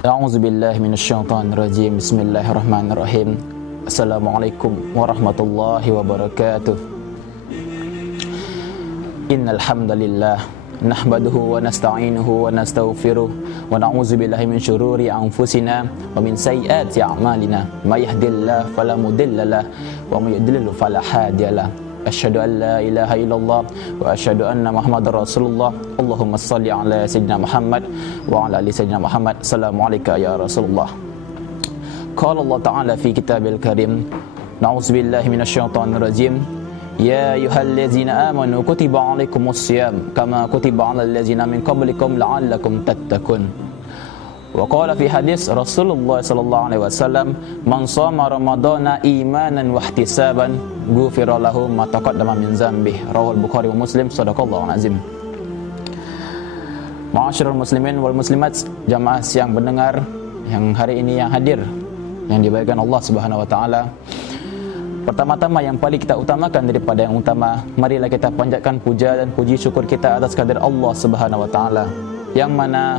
A'udzubillahi minasyaitonirrajim. Bismillahirrahmanirrahim. Assalamualaikum warahmatullahi wabarakatuh. Innal hamdalillah nahmaduhu wa nasta'inuhu wa nastaghfiruh wa na'udzubillahi min syururi anfusina wa min sayyiati a'malina. May yahdihillahu fala mudhillalah wa may yudlil fala hadiyalah. Asyhadu an la ilaha illallah wa asyhadu anna Muhammadar Rasulullah. Allahumma shalli ala sayyidina Muhammad wa ala ali sayyidina Muhammad. Assalamualaikum ya Rasulullah. Qala Allah Ta'ala fi kitabil karim. Na'udzubillahi minasyaitonir rajim. Ya ayyuhallazina amanu kutiba 'alaikumus shiyam kama kutiba 'alal ladzina min qablikum la'allakum tattaqun. Wa qala fi hadis Rasulullah sallallahu alaihi wasallam, man shoma ramadhana imanan wa ihtisaban ghufira lahu ma taqaddama min dzambih. Rawal Bukhari wa Muslim. Shadaqallahu azim. Ma'asyiral muslimin wal muslimat, jamaah siang pendengar yang hari ini yang hadir, yang dibahagiakan Allah Subhanahu wa taala. Pertama-tama yang paling kita utamakan daripada yang utama, marilah kita panjatkan puja dan puji syukur kita atas kehadirat Allah Subhanahu wa taala, yang mana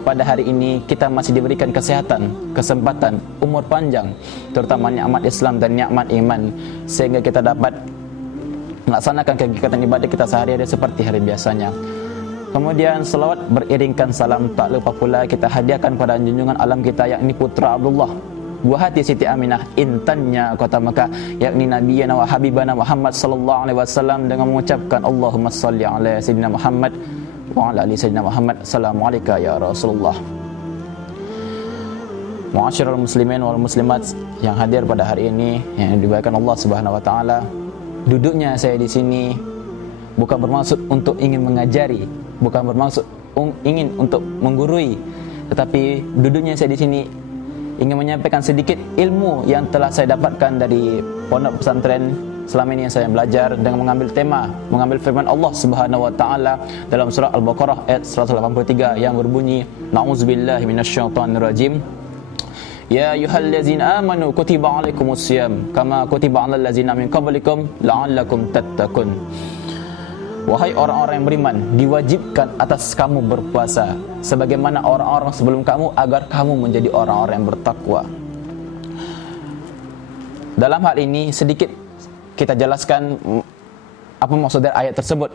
pada hari ini kita masih diberikan kesehatan, kesempatan, umur panjang, terutama nikmat Islam dan nikmat iman, sehingga kita dapat melaksanakan kegiatan ibadah kita sehari-hari seperti hari biasanya. Kemudian selawat beriringkan salam tak lupa pula kita hadiahkan pada junjungan alam kita, yakni putra Abdullah, buah hati Siti Aminah, intannya kota Mekah, yakni Nabiyana wa Habibana Muhammad sallallahu alaihi wasallam, dengan mengucapkan Allahumma shalli ala sayyidina Muhammad wa ala ali sayyidina Muhammad. Assalamualaikum ya Rasulullah. Ma'asyiral muslimin wal muslimat yang hadir pada hari ini, yang dibahagiakan Allah Subhanahu wa taala. Duduknya saya di sini bukan bermaksud untuk ingin mengajari, bukan bermaksud ingin untuk menggurui, tetapi duduknya saya di sini ingin menyampaikan sedikit ilmu yang telah saya dapatkan dari pondok pesantren selama ini yang saya belajar, dengan mengambil firman Allah Subhanahu wa taala dalam surah Al-Baqarah ayat 183 yang berbunyi, na'udzubillahi minasyaitonirrajim. Ya ayyuhallazina amanu kutiba 'alaikumus shiyam kama kutiba 'alal ladzina min qablikum la'allakum tattaqun. Wahai orang-orang yang beriman, diwajibkan atas kamu berpuasa sebagaimana orang-orang sebelum kamu, agar kamu menjadi orang-orang yang bertakwa. Dalam hal ini sedikit kita jelaskan apa maksud dari ayat tersebut.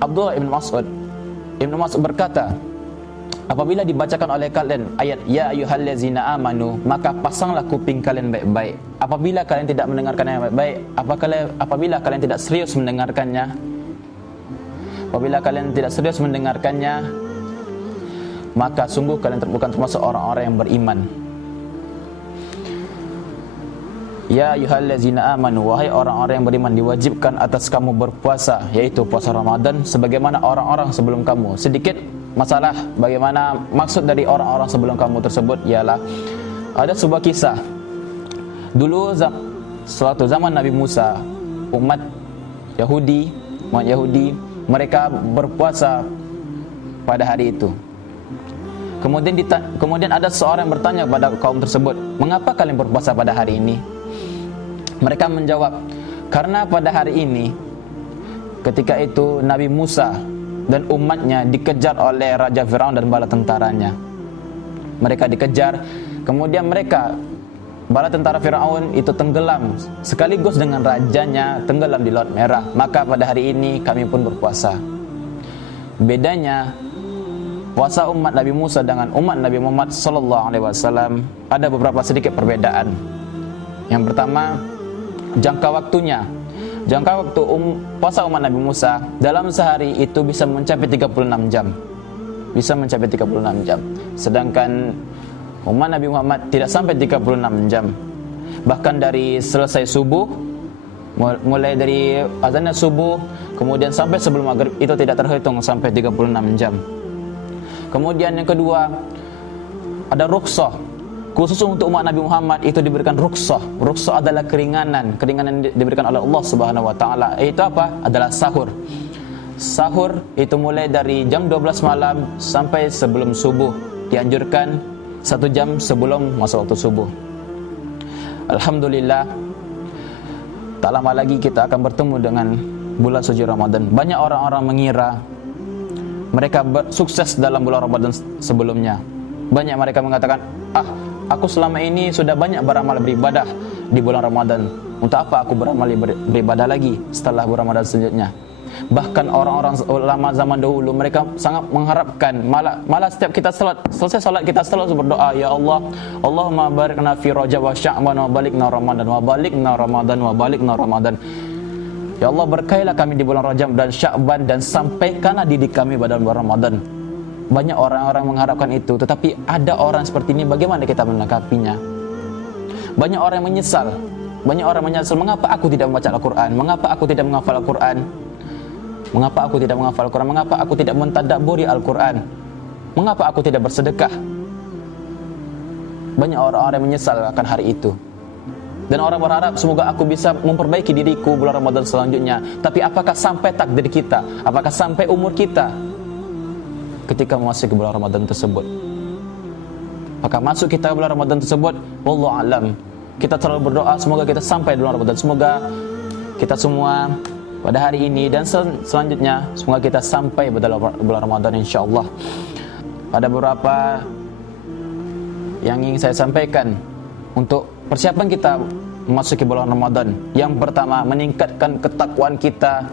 Abdullah Ibn Mas'ud berkata, apabila dibacakan oleh kalian ayat ya ayyuhallazina amanu, maka pasanglah kuping kalian baik-baik. Apabila kalian tidak mendengarkannya baik-baik, apabila kalian tidak serius mendengarkannya, maka sungguh kalian bukan termasuk orang-orang yang beriman. Ya ayyuhallazina amanu, wahai orang-orang yang beriman, diwajibkan atas kamu berpuasa, yaitu puasa Ramadan, sebagaimana orang-orang sebelum kamu. Sedikit masalah bagaimana maksud dari orang-orang sebelum kamu tersebut, ialah ada sebuah kisah. Dulu suatu zaman Nabi Musa, umat Yahudi, mereka berpuasa pada hari itu. Kemudian ada seorang yang bertanya kepada kaum tersebut, mengapa kalian berpuasa pada hari ini? Mereka menjawab, karena pada hari ini, ketika itu Nabi Musa dan umatnya dikejar oleh Raja Firaun dan bala tentaranya. Mereka dikejar, kemudian bala tentara Firaun itu tenggelam, sekaligus dengan rajanya tenggelam di Laut Merah. Maka pada hari ini kami pun berpuasa. Bedanya puasa umat Nabi Musa dengan umat Nabi Muhammad sallallahu alaihi wasallam ada beberapa sedikit perbedaan. Yang pertama, jangka waktunya. Jangka waktu puasa umat Nabi Musa dalam sehari itu bisa mencapai 36 jam. Sedangkan umat Nabi Muhammad tidak sampai 36 jam. Bahkan dari selesai subuh, mulai dari azannya subuh, kemudian sampai sebelum maghrib, itu tidak terhitung sampai 36 jam. Kemudian yang kedua, ada rukhsah. Khusus untuk umat Nabi Muhammad itu diberikan rukhsah. Rukhsah adalah keringanan diberikan oleh Allah Subhanahu wa taala. Itu apa? Adalah sahur. Sahur itu mulai dari jam 12 malam sampai sebelum subuh. Dianjurkan 1 jam sebelum masuk waktu subuh. Alhamdulillah, tak lama lagi kita akan bertemu dengan bulan suci Ramadan. Banyak orang-orang mereka sukses dalam bulan Ramadan sebelumnya. Banyak mereka mengatakan, aku selama ini sudah banyak beramal beribadah di bulan Ramadan. Untuk apa aku beramal beribadah lagi setelah bulan Ramadan selanjutnya? Bahkan orang-orang ulama zaman dahulu mereka sangat mengharapkan, malah setiap kita selesai salat kita selalu berdoa, ya Allah, Allahumma barikna fi Rajab wa Sya'ban wa balikna Ramadan wa balikna Ramadan wa balikna Ramadan. Ya Allah, berkailah kami di bulan Rajab dan Sya'ban dan sampaikanlah didik kami pada bulan Ramadan. Banyak orang-orang mengharapkan itu, tetapi ada orang seperti ini, bagaimana kita menanggapinya? Banyak orang yang menyesal. Banyak orang menyesal, mengapa aku tidak membaca Al-Quran? Mengapa aku tidak menghafal Al-Quran? Mengapa aku tidak menghafal Al-Quran? Mengapa aku tidak mentadabburi Al-Quran? Mengapa aku tidak bersedekah? Banyak orang-orang yang menyesal akan hari itu. Dan orang berharap semoga aku bisa memperbaiki diriku bulan Ramadan selanjutnya. Tapi apakah sampai takdir kita? Apakah sampai umur kita ketika memasuki bulan Ramadan tersebut? Apakah masuk kita bulan Ramadan tersebut? Wallahu a'lam. Kita selalu berdoa semoga kita sampai bulan Ramadan. Semoga kita semua pada hari ini dan selanjutnya semoga kita sampai pada bulan Ramadan insyaAllah. Ada beberapa yang ingin saya sampaikan untuk persiapan kita memasuki bulan Ramadan. Yang pertama, meningkatkan ketakwaan kita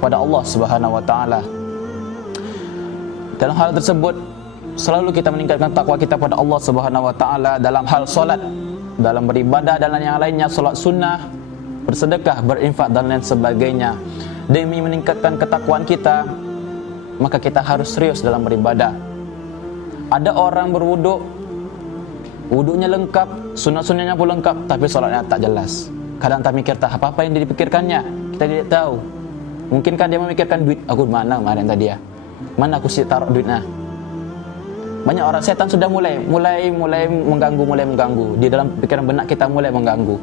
pada Allah Subhanahu wa taala. Dalam hal tersebut selalu kita meningkatkan takwa kita pada Allah Subhanahu wa taala dalam hal solat, dalam beribadah dan yang lainnya, solat sunnah, bersedekah, berinfak dan lain sebagainya. Demi meningkatkan ketakwaan kita, maka kita harus serius dalam beribadah. Ada orang berwuduk, wuduknya lengkap, sunnah-sunnahnya pun lengkap, tapi solatnya tak jelas. Kadang tak mikir apa yang dipikirkannya, kita tidak tahu. Mungkin kan dia memikirkan duit, aku mana kemarin tadi ya, mana aku sih taruh duitnya. Banyak orang, setan sudah mulai mengganggu di dalam pikiran benak kita, mulai mengganggu.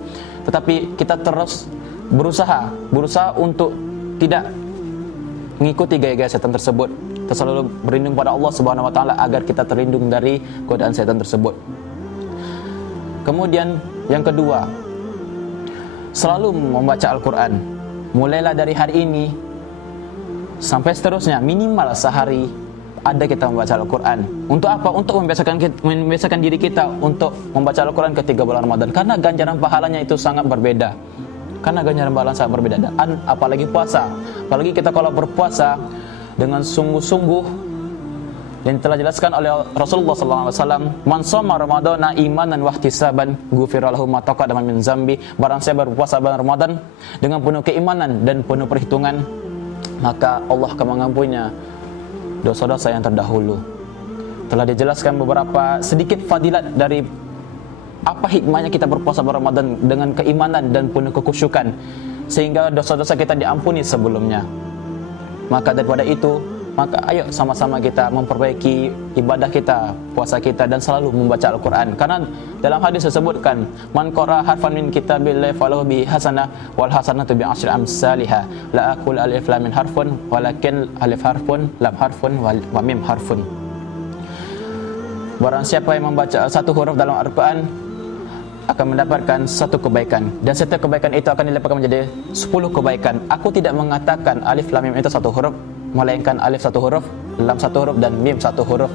Tetapi kita terus berusaha untuk tidak mengikuti gaya-gaya setan tersebut. Kita selalu berlindung pada Allah Subhanahu wa taala agar kita terlindung dari godaan setan tersebut. Kemudian yang kedua, selalu membaca Al-Quran. Mulailah dari hari ini sampai seterusnya, minimal sehari ada kita membaca Al-Quran. Untuk apa? Untuk membiasakan diri kita untuk membaca Al-Quran ketika bulan Ramadan. Karena ganjaran pahalanya itu sangat berbeda. Dan apalagi puasa. Apalagi kita kalau berpuasa dengan sungguh-sungguh, yang telah dijelaskan oleh Rasulullah SAW, man shoma ramadhana imanan wa ihtisaban ghufira lahu ma taqaddama min dzambi. Barang siapa berpuasa bulan Ramadan dengan penuh keimanan dan penuh perhitungan, maka Allah akan mengampuninya dosa-dosa yang terdahulu. Telah dijelaskan beberapa sedikit fadilat dari apa hikmahnya kita berpuasa bulan Ramadan dengan keimanan dan penuh kekhusyukan, sehingga dosa-dosa kita diampuni sebelumnya. Maka daripada itu, maka ayo sama-sama kita memperbaiki ibadah kita, puasa kita, dan selalu membaca Al-Quran. Karena dalam hadis disebutkan, man qara harfan min kitabillahi falahu bi hasanah wal hasanatu bi asyri amsalihha. La aqul alif lam mim harfun walakin alif harfun, lam harfun wa mim harfun. Barang siapa yang membaca satu huruf dalam Al-Quran akan mendapatkan satu kebaikan, dan setiap kebaikan itu akan dilipatkan menjadi 10 kebaikan. Aku tidak mengatakan alif lam mim itu satu huruf, melainkan alif satu huruf, lam satu huruf, dan mim satu huruf.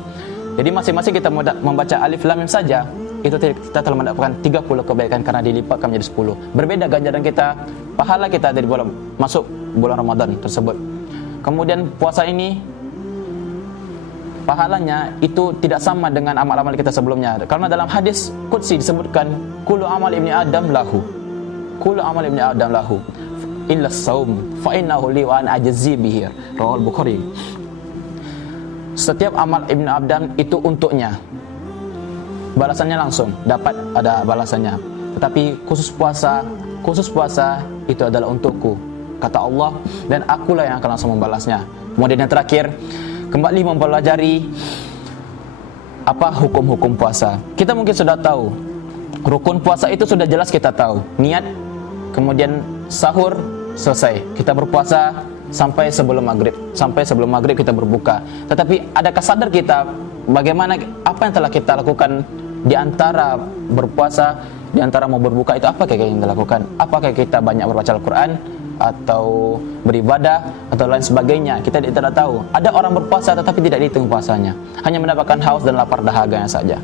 Jadi masing-masing kita membaca alif lam mim saja, itu kita telah mendapatkan 30 kebaikan karena dilipatkan menjadi 10. Berbeda ganjaran kita, pahala kita dari masuk bulan Ramadan tersebut. Kemudian puasa ini pahalanya itu tidak sama dengan amal-amal kita sebelumnya. Karena dalam hadis qudsi disebutkan, kullu amal ibni adam lahu illa saum fa innahu li wa ana ajzi bihi, rawal Bukhari. Setiap amal Ibnu Adam itu untuknya, balasannya langsung dapat, ada balasannya. Tetapi khusus puasa itu adalah untukku, kata Allah, dan akulah yang akan langsung membalasnya. Kemudian yang terakhir, kembali mempelajari apa hukum-hukum puasa. Kita mungkin sudah tahu rukun puasa itu, sudah jelas kita tahu, niat, kemudian sahur, selesai, kita berpuasa sampai sebelum maghrib kita berbuka. Tetapi adakah sadar kita bagaimana, apa yang telah kita lakukan di antara berpuasa, di antara mau berbuka itu, apa yang kita lakukan? Apakah kita banyak membaca Al-Quran? atau beribadah atau lain sebagainya. Kita tidak tahu. Ada orang berpuasa tetapi tidak dihitung puasanya, hanya mendapatkan haus dan lapar dahaganya saja.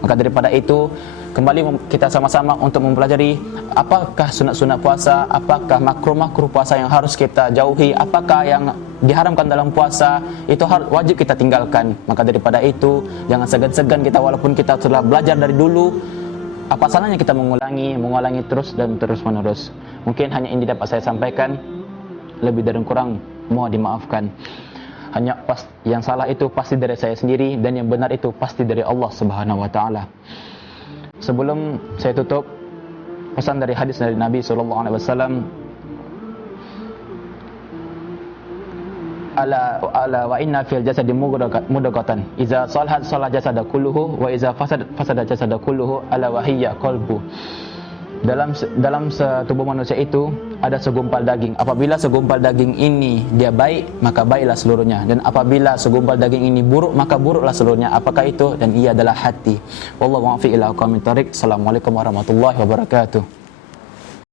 Maka daripada itu, kembali kita sama-sama untuk mempelajari apakah sunat-sunat puasa, apakah makruh-makruh puasa yang harus kita jauhi, apakah yang diharamkan dalam puasa itu wajib kita tinggalkan. Maka daripada itu, jangan segan-segan kita, walaupun kita telah belajar dari dulu, apa salahnya kita mengulangi terus dan terus menerus. Mungkin hanya ini dapat saya sampaikan, lebih dan kurang mohon dimaafkan. Hanya yang salah itu pasti dari saya sendiri, dan yang benar itu pasti dari Allah Subhanahu wa taala. Sebelum saya tutup, pesan dari hadis dari Nabi sallallahu alaihi wasallam, ala wa inna fil jasadi mudghatan idza salahat salah jasada kulluhu wa idza fasada jasada kulluhu ala wa hiya qalbu. Dalam setubuh manusia itu ada segumpal daging. Apabila segumpal daging ini dia baik, maka baiklah seluruhnya, dan apabila segumpal daging ini buruk, maka buruklah seluruhnya. Apakah itu? Dan ia adalah hati. Wallahu a'lam. Assalamualaikum warahmatullahi wabarakatuh.